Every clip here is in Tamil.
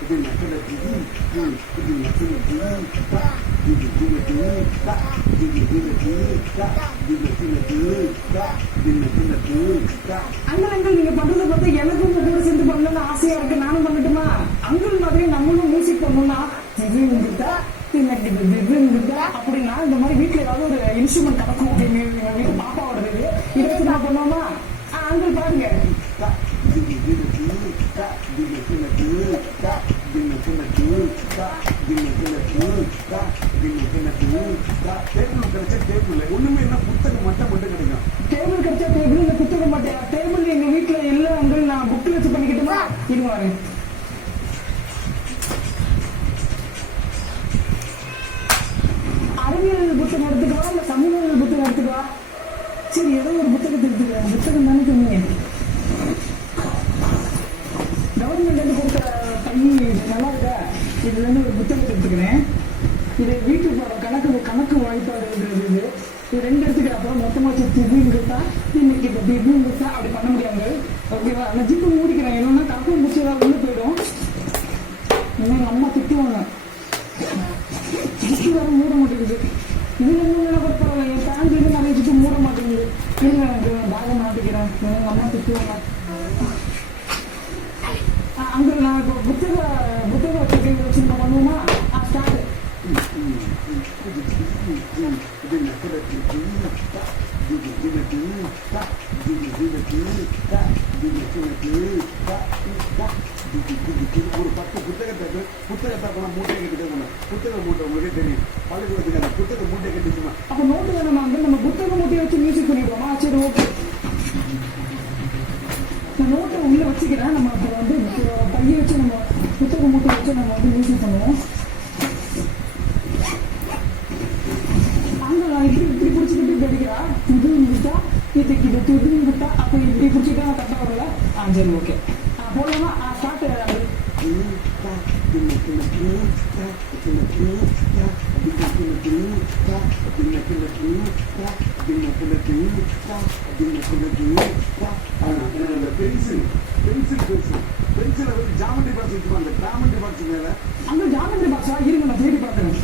அங்கிள் நீங்க பண்றதை பார்த்தா எனக்கும் உங்க கூட சேர்ந்து பண்ணணும்னு ஆசையா இருக்கு. நானும் பண்ணட்டுமா? அங்கிள் மாதிரி நம்மளும் மியூசிக் பண்ணணும்னா அப்படின்னா இந்த மாதிரி வீட்டுல ஏதாவது ஒரு இன்ஸ்ட்ருமெண்ட் கலக்கும் அப்படின்னு எங்க வீட்டு பாப்பாவோட இதை வச்சு நான் பண்ணுவோமா? அங்கிள் பாருங்க. ஒண்ணுமே என்ன புத்தகம் மட்டும் கிடைக்கும். டேபிள் கிடைச்சா டேபிள் இல்ல புத்தகம் மாட்டேன். டேபிள் எங்க வீட்டுல இல்ல அங்கிள். நான் புக் வச்சு பண்ணிக்கிட்டுமா? இருங்க வரேன். அறிவியல் புத்தகம் எடுத்துக்கவா இல்ல சமூகவியல் புத்தகம் எடுத்துக்கவா? சரி ஏதோ ஒரு புத்தகத்தை எடுத்துக்கிறேன். புத்தகம் தானே சொன்னீங்க. கவர்மெண்ட் கொடுத்த பை நல்லா இருக்கா? இதுல இருந்து ஒரு புத்தகத்தை எடுத்துக்கிறேன். இது வீட்டுக்கு கணக்கு வாய்ப்பாடுன்றது இது ரெண்டு எடுத்துக்கிற. அப்புறம் மொத்தமா திடீர்னுட்டா இன்னைக்கு இப்போ திடீர்னுட்டா அப்படி பண்ண முடியாங்க. ஓகேவா? நான் ஜிப்பு மூடிக்கிறேன். என்னன்னா கணக்கு முடிச்சதா உள்ள போயிடும். எங்க அம்மா திட்டுவாங்க. ஜிப்பு வேற மூட மாட்டேங்குது. இதுல என்ன பரவாயில்ல. என் பேங்க்ல இருந்து நிறைய ஜிப்பு மூட மாட்டேங்குது. இருங்க எனக்கு பேக மாட்டிக்கிறேன். எங்க அம்மா திட்டுவாங்க. அங்க நான் இப்போ புத்தக வச்சு பண்ணுவோமா? ஸ்டார்ட். ஒரு 10 புத்தகத்தை மூட்டை கட்டிட்டே போனோம். புத்தக மூட்டை உங்களுக்கே தெரியும். பள்ளிக்கூடத்துக்கு அந்த புத்தக மூட்டை கட்டிச்சுமா. அப்ப நோட்டு வேணுமா? நம்ம புத்தக மூட்டையை வச்சு மியூசிக் பண்ணிடுவோமா? சரி ஓகே. நான் நோட்டை உள்ள வச்சுக்கிறேன். நம்ம இப்போ வந்து பையை வச்சு நம்ம புத்தக மூட்டை வச்சு நம்ம வந்து மியூசிக் பண்ணுவோம். அங்க நான் இப்படி பிடிச்சிக்கிட்டு இப்படி அடிக்கிறா. இதுட்டா இதுக்கு இதுட்டா அப்ப இப்படி பிடிச்சிட்டா கரெக்டா வரல. சரி ஓகே போடலாமா? ஸ்டார்ட். பென்சிலை வந்து ஜாமெட்ரி பாக்ஸ் வச்சுப்பாங்க. ஜாமெட்ரி பாக்ஸ் மேல அங்க ஜாமெட்ரி பாக்ஸா? இருங்க நான் தேடி பார்க்குறேன்.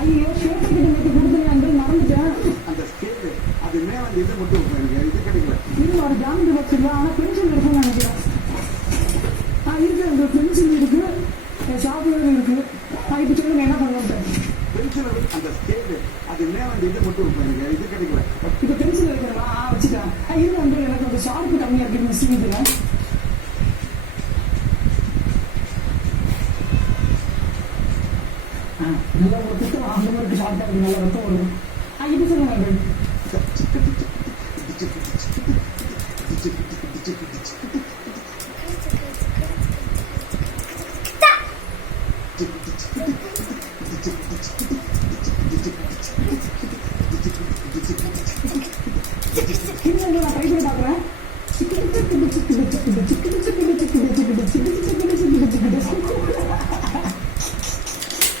ஐயோ ஷேப்பை கிட்ட மட்டும் கொடுத்துருங்க அங்கே மறந்துட்டேன். அந்த ஸ்கேல் அது மேல அந்த இதை மட்டும் எனக்கு இது கிடைக்கல. இருங்க ஒரு ஜாமெட்ரி பாக்ஸ் இல்லை. ஆனால் பென்சில் இருக்குன்னு நினைக்கிறேன். இருக்கு அந்த பென்சில் இருக்கு, ஷார்ப்னர் இருக்கு. இப்போ சொல்லுங்க என்ன பண்ணுவோம்? பென்சில் அந்த ஸ்கேல் அது மேல அந்த இதை மட்டும் எனக்கு இது கிடைக்கல. இப்போ பென்சில் இருக்கிறதா வச்சுட்டேன். இருக்கு வந்து எனக்கு அந்த ஷார்ப்பு கம்மியாக இருக்கு. மிஸ் இதுல நல்லா ஒரு புத்தகம் அந்த மாதிரி ஷார்ட்டாக இருக்கு. நல்லா ரத்தம் வரும். இப்போ சொல்லுங்க. நான் ட்ரை பண்ணி பார்க்குறேன்.